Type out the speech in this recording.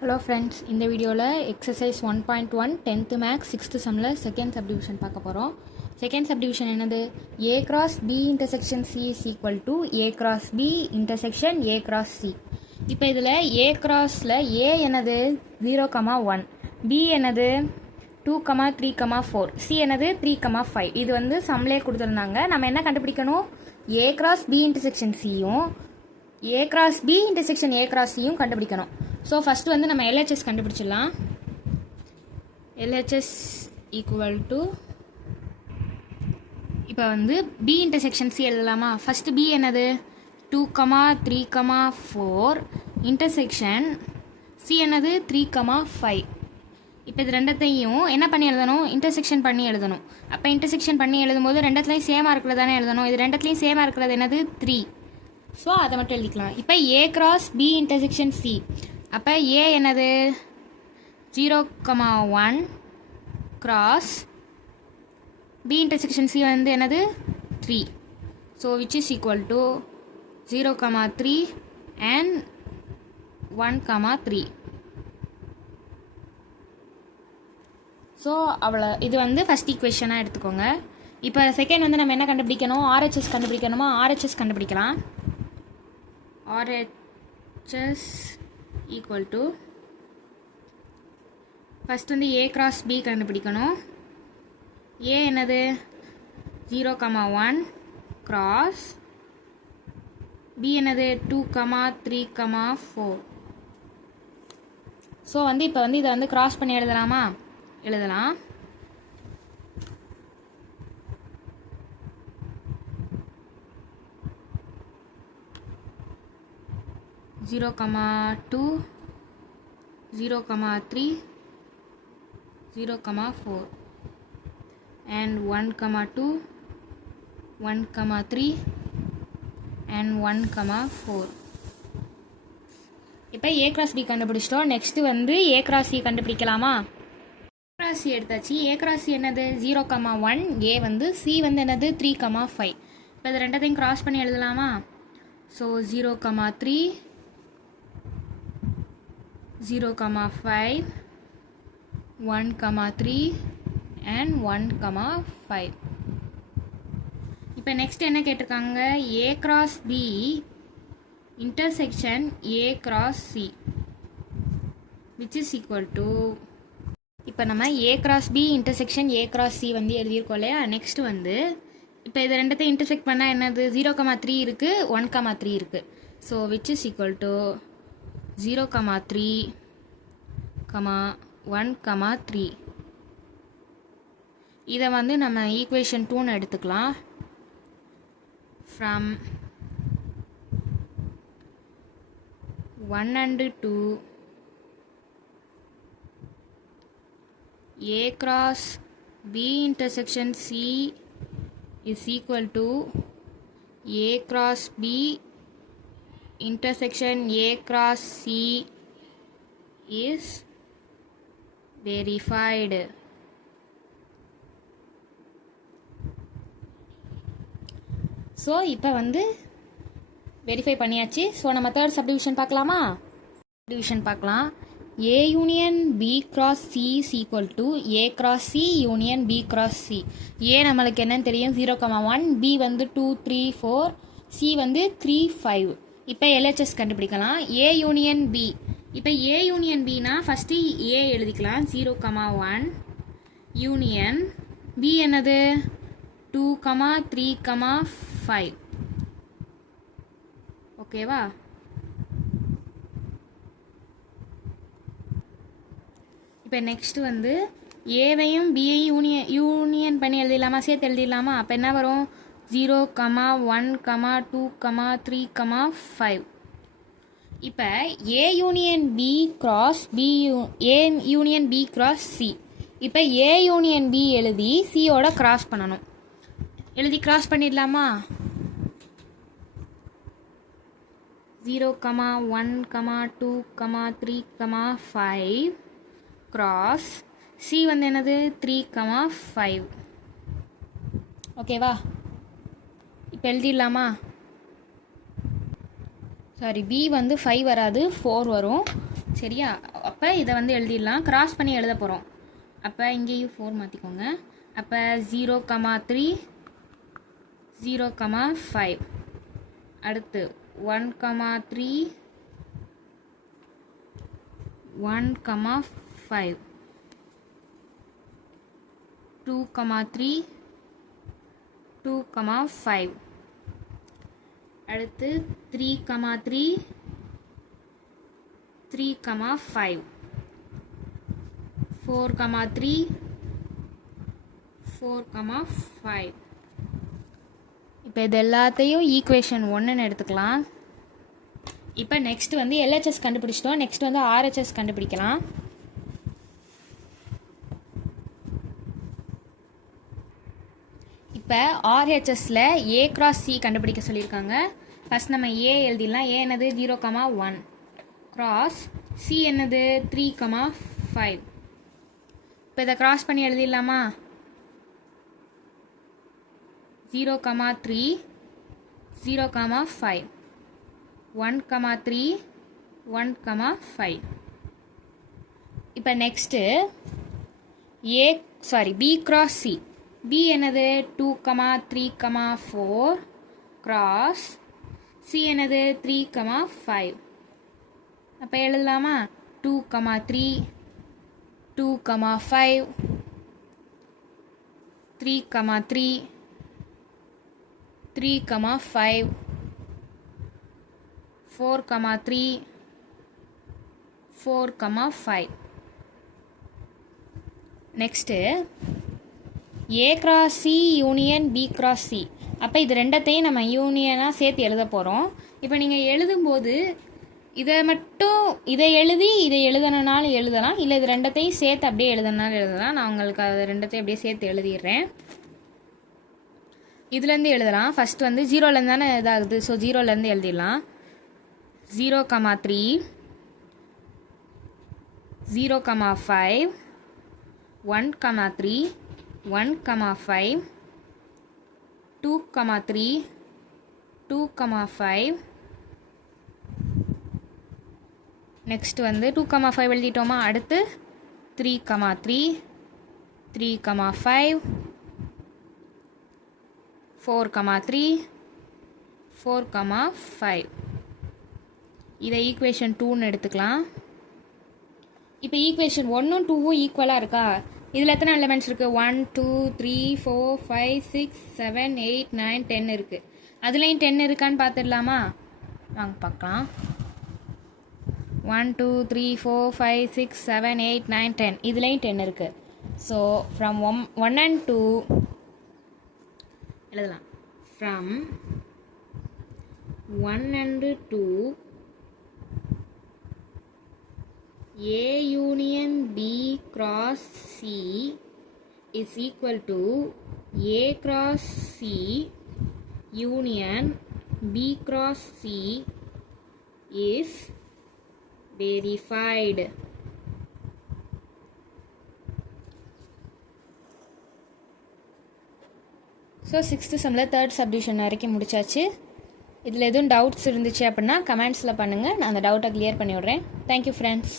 Hello friends, இந்த வீடியோவில் exercise 1.1 10th maths 6th சம்மில் செகண்ட் சப்டிவிஷன் பார்க்க போகிறோம். செகண்ட் சப்டிவிஷன் என்னது? A cross B intersection C is equal to A cross B intersection A cross C. இப்போ இதில் ஏ கிராஸில் ஏ என்னது 0,1, பி என்னது 2,3,4, சி என்னது 3,5. இது வந்து சம்லே கொடுத்துருந்தாங்க. நம்ம என்ன கண்டுபிடிக்கணும்? ஏ கிராஸ் பி இன்டர்செக்ஷன் சியும் A cross B intersection A cross சியும் கண்டுபிடிக்கணும். ஸோ ஃபஸ்ட்டு வந்து நம்ம எல்ஹெச்எஸ் கண்டுபிடிச்சிடலாம். எல்ஹெச்எஸ் ஈக்குவல் டு இப்போ வந்து பி இன்டர்செக்ஷன் சி எழுதலாமா? ஃபஸ்ட்டு பி என்னது 2,3,4 இன்டர்செக்ஷன் சி என்னது 3,5. இப்போ இது ரெண்டத்தையும் என்ன பண்ணி எழுதணும்? இன்டர்செக்ஷன் பண்ணி எழுதணும். அப்போ இன்டர்செக்ஷன் பண்ணி எழுதும்போது ரெண்டத்துலையும் சேமாக இருக்கிறது தானே எழுதணும். இது ரெண்டத்துலையும் சேமாக இருக்கிறது என்னது 3. ஸோ அதை மட்டும் எழுதிக்கலாம். இப்போ A cross B intersection C, அப்போ ஏ என்னது 0,1 கிராஸ் பி இன்டர்செக்ஷன் சி வந்து என்னது 3. So which is equal to 0,3 and 1,3. So அவ்வளோ. இது வந்து ஃபஸ்ட் ஈக்குவேஷனாக எடுத்துக்கோங்க. இப்போ செகண்ட் வந்து நம்ம என்ன கண்டுபிடிக்கணும்? ஆர்ஹெச்எஸ் கண்டுபிடிக்கணுமா? ஆர்ஹெச்எஸ் கண்டுபிடிக்கலாம். RHS equal to ஃபஸ்ட் வந்து A cross B கண்டுபிடிக்கணும். A என்னது 0,1 cross B என்னது 2,3,4. ஸோ வந்து இப்போ வந்து இதை வந்து கிராஸ் பண்ணி எழுதலாமா? எழுதலாம். Zero comma 2, 0,3, 0,4 and 1,2, 1,3 and 1,4. இப்போ ஏ கிராஸ் பி கண்டுபிடிச்சிட்டோம். நெக்ஸ்ட் வந்து ஏ கிராஸ் சி கண்டுபிடிக்கலாமா? ஏ கிராஸ் சி எடுத்தாச்சு. ஏ கிராஸ் சி என்னது 0,1, ஏ வந்து சி வந்து என்னது 3,5. இப்போ இது ரெண்டத்தையும் கிராஸ் பண்ணி எழுதலாமா? So 0,3, 0,5, 1,3 and 1,5. இப்போ நெக்ஸ்ட் என்ன கேட்டிருக்காங்க? A cross B intersection A cross C which is equal to, இப்போ நம்ம A cross B intersection A cross C வந்து எழுதியிருக்கோம் இல்லையா? நெக்ஸ்ட் வந்து இப்போ இது ரெண்டத்தையும் இன்டர்செக்ட் பண்ணால் என்னது 0,3 இருக்குது, 1,3 இருக்குது. So which is equal to 0,3, 1,3. இதை வந்து நம்ம ஈக்குவேஷன் 2ன்னு எடுத்துக்கலாம். From 1 and 2 A cross B intersection C is equal to A cross B intersection A cross C is verified. So இப்போ வந்து வெரிஃபை பண்ணியாச்சு. ஸோ நம்ம தேர்ட் சப்டிவிஷன் பார்க்கலாமா? சப்டிவிஷன் பார்க்கலாம். A union B cross C is equal to A cross C union B cross C. A நம்மளுக்கு என்னன்னு தெரியும் 0,1, B வந்து 2, 3, 4, C வந்து 3, 5. இப்போ LHS கண்டுபிடிக்கலாம். A union B. இப்போ A யூனியன் Bனா ஃபஸ்ட்டு A எழுதிக்கலாம். 0,1 யூனியன் B என்னது 2,3,5. ஓகேவா? இப்போ நெக்ஸ்ட் வந்து ஏவையும் பியையும் யூனியன் பண்ணி எழுதிடலாமா? சேர்த்து எழுதிடலாமா? அப்போ என்ன வரும்? 0,1, 2, 3,5. இப்போ A union B cross A union B cross C. இப்போ ஏ யூனியன் பி எழுதி சியோட கிராஸ் பண்ணணும். எழுதி கிராஸ் பண்ணிடலாமா? 0,1, 2, 3, 5 கிராஸ் சி வந்து என்னது 3,5. ஓகேவா? இப்போ எழுதிடலாமா? சாரி, பி வந்து 5 வராது, 4 வரும். சரியா? அப்போ இதை வந்து எழுதிடலாம், கிராஸ் பண்ணி எழுத போகிறோம். அப்போ இங்கேயும் 4 மாற்றிக்கோங்க. அப்போ 0,3 0,5 அடுத்து 1,3 1,5 2,3 2,5 அடுத்து 3,3 3,5 4,3 4,5. இப்போ இது எல்லாத்தையும் ஈக்குவேஷன் 1ன்னு எடுத்துக்கலாம். இப்போ நெக்ஸ்ட் வந்து எல்ஹெச்எஸ் கண்டுபிடிச்சிட்டோம். நெக்ஸ்ட் வந்து ஆர்ஹெச்எஸ் கண்டுபிடிக்கலாம். இப்போ ஆர்ஹெச்எஸில் ஏ கிராஸ் சி கண்டுபிடிக்க சொல்லியிருக்காங்க. ஃபஸ்ட் நம்ம ஏ எழுதிடலாம். ஏ என்னது 0,1 கிராஸ் சி என்னது 3,5. இப்போ இதை கிராஸ் பண்ணி எழுதிடலாமா? 0,3 0,5 1,3 1,5. இப்போ next B cross C. B என்னது 2,3,4 கிராஸ் சி என்னது 3,5. அப்போ எழுதலாமா? 2,3 2,5 3,3 3,5 4,3 4,5. Next A cross C union B cross C. அப்போ இது ரெண்டத்தையும் நம்ம யூனியனாக சேர்த்து எழுத போகிறோம். இப்போ நீங்கள் எழுதும்போது இதை எழுதி இதை எழுதணுனாலும் எழுதலாம், இல்லை இது ரெண்டத்தையும் சேர்த்து அப்படியே எழுதணுனாலும் எழுதலாம். நான் உங்களுக்கு அது ரெண்டத்தையும் அப்படியே சேர்த்து எழுதிடுறேன். இதுலேருந்து எழுதலாம். ஃபஸ்ட் வந்து 0லேருந்து தானே இதாகுது, ஸோ 0லேருந்து எழுதிடலாம். 0,3 0,5 1,3 1,5 2,3 2,5. நெக்ஸ்ட் வந்து 2,5 எழுதிட்டோமா? அடுத்து 3,3 3,5 4,3 4,5. இதை ஈக்குவேஷன் 2ன்னு எடுத்துக்கலாம். இப்போ ஈக்குவேஷன் 1ம் 2ம் ஈக்குவலாக இருக்கா? இதில் எத்தனை எலிமெண்ட்ஸ் இருக்குது? 1 2 3 4 5 6 7 8 9 10 இருக்குது. அதுலேயும் 10 இருக்கான்னு பார்த்துடலாமா? வாங்க பார்க்கலாம். 1 2 3 4 5 6 7 8 9 10. இதுலேயும் 10 இருக்குது. ஸோ ஃப்ரம் 1 and 2 எழுதலாம். From 1 and 2 A union B cross C is equal to A cross C union B cross C is verified. So 6th சம்மில் 3rd சப்டிவிஷன் வரைக்கும் முடிச்சாச்சு. இதில் எதுவும் டவுட்ஸ் இருந்துச்சு அப்படின்னா கமெண்ட்ஸில் பண்ணுங்கள், நான் அந்த டவுட்டை கிளியர் பண்ணி விட்றேன். Thank you friends.